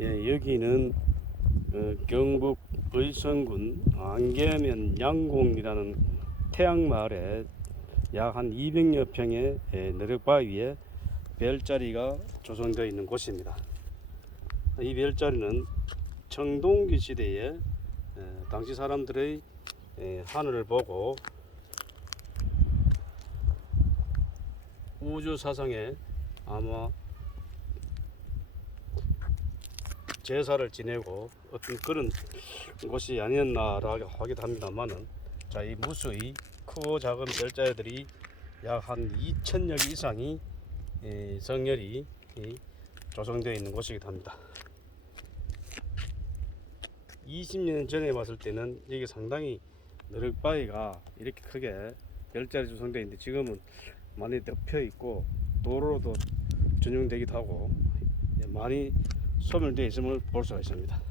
예, 여기는 어, 경북 의성군 안개면 양공이라는 태양마을에 약 한 200여 평의 예, 너력바위에 별자리가 조성되어 있는 곳입니다. 이 별자리는 청동기 시대에 에, 당시 사람들의 에, 하늘을 보고 우주 사상에 아마 제사를 지내고 어떤 그런 곳이 아니었나라고 하기도 합니다만은 자 이 무수히 크고 작은 별자리들이 약 한 2천여 이상이 이 성열이 이 조성되어 있는 곳이기도 합니다. 20년 전에 봤을 때는 이게 상당히 너럭바위가 이렇게 크게 별자리 조성되어 있는데 지금은 많이 덮여 있고 도로도 전용되기도 하고 많이 소멸되어 있음을 볼 수가 있습니다.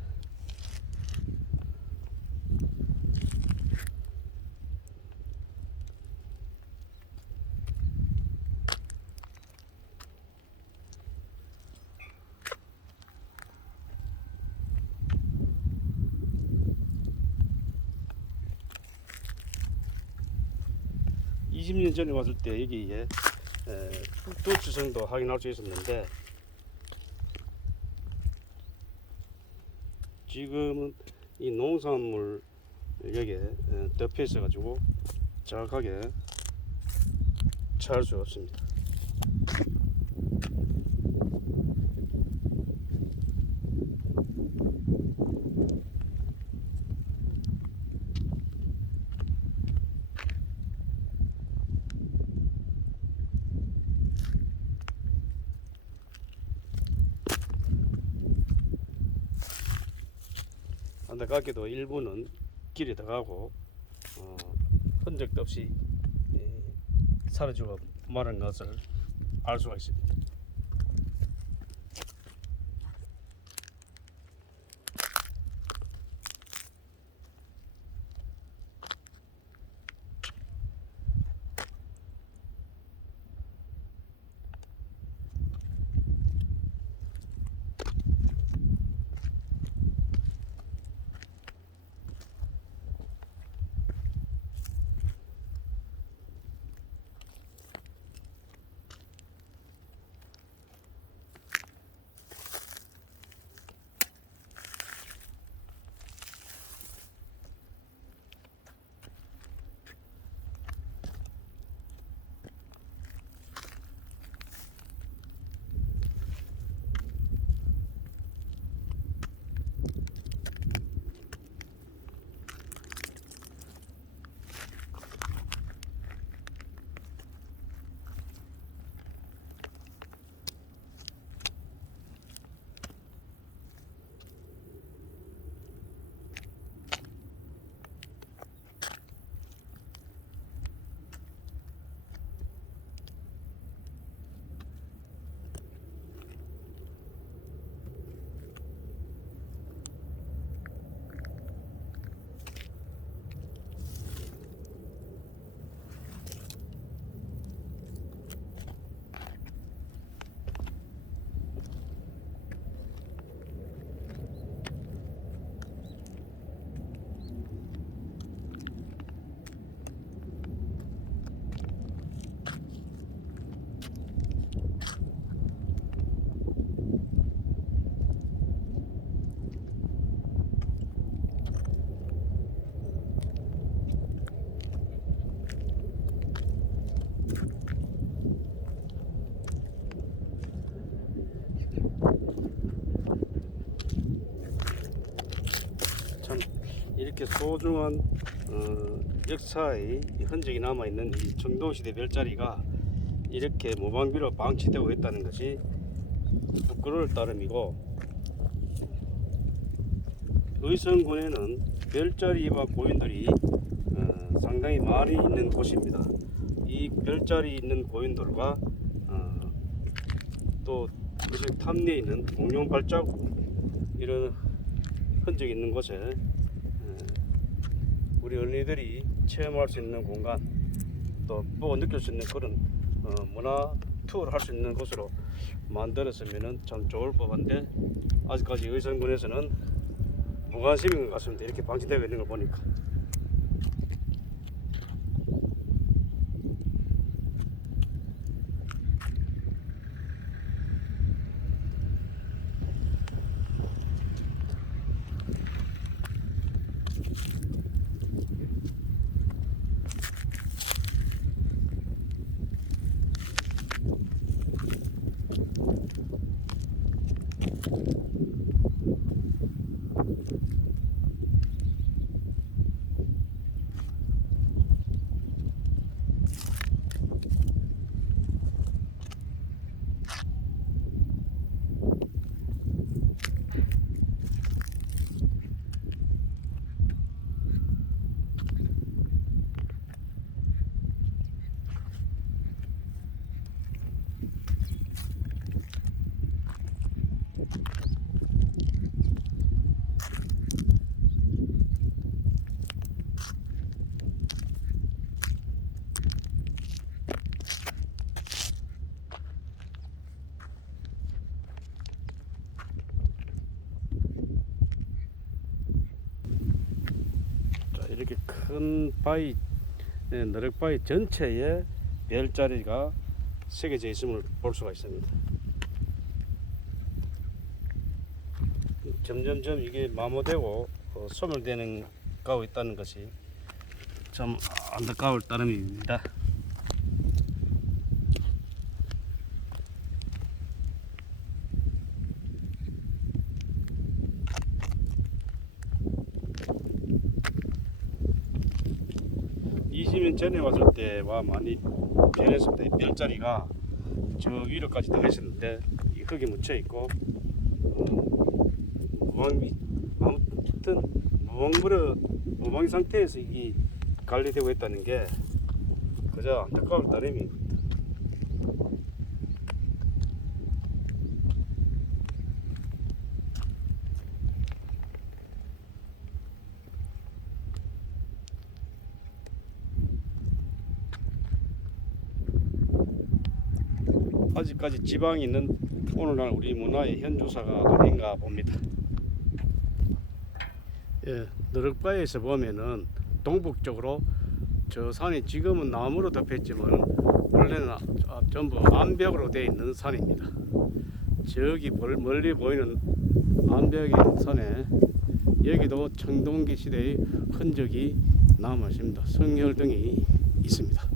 이십 년 전에 왔을 때 여기에 북도 주성도 확인할 수 있었는데 지금은 이 농산물 여기에 에, 덮여 있어 가지고 정확하게 수가 없습니다. 안타깝게도 일부는 길에 들어가고 어, 흔적도 없이 예, 사라지고 마른 것을 알 수가 있습니다. 이렇게 소중한 어, 역사의 이 흔적이 남아 있는 이 청동시대 별자리가 이렇게 모방비로 방치되고 있다는 것이 부끄러울 따름이고 의성군에는 별자리와 고인돌이 어, 상당히 많이 있는 곳입니다. 이 별자리 있는 고인돌과 어, 또 의성 탐내에 있는 공룡 발자국 이런 흔적이 있는 곳에 에, 우리 어린이들이 체험할 수 있는 공간 또 보고 느낄 수 있는 그런 어, 문화 투어를 할 수 있는 곳으로 만들었으면 참 좋을 법한데 아직까지 의성군에서는 무관심인 것 같습니다. 이렇게 방치되어 있는 걸 보니까. 이렇게 큰 바위, 네, 너럭 바위 전체에 별자리가 새겨져 있음을 볼 수가 있습니다. 점점점 이게 마모되고 어, 소멸되는 가고 있다는 것이 참 안타까울 따름입니다. 이십 년 전에 왔을 때와 많이 변했습니다. 이 별자리가 저 위로까지 더 있었는데 이 흙이 묻혀 있고 어, 무방비 아무튼 무방물어 무방 상태에서 이게 관리되고 있다는 게 그저 안타까울 따름입니다. 아직까지 지방이 있는 오늘날 우리 문화의 현주사가 아닌가 봅니다. 예, 너럭바위에서 보면은 동북쪽으로 저 산이 지금은 나무로 덮였지만 원래는 아- 아, 전부 암벽으로 되어 있는 산입니다. 저기 멀- 멀리 보이는 암벽인 산에 여기도 청동기 시대의 흔적이 남아 있습니다. 성혈 등이 있습니다.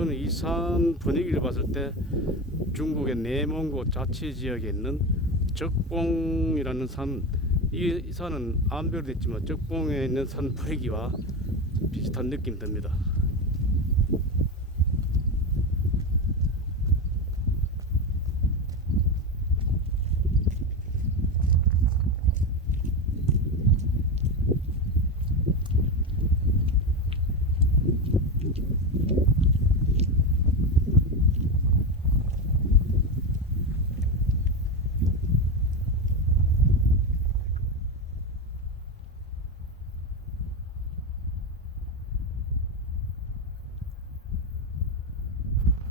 저는 이 산 분위기를 봤을 때 중국의 내몽고 자치 지역에 있는 적봉이라는 산, 이, 이 산은 암별도 있지만 적봉에 있는 산 분위기와 비슷한 느낌이 듭니다.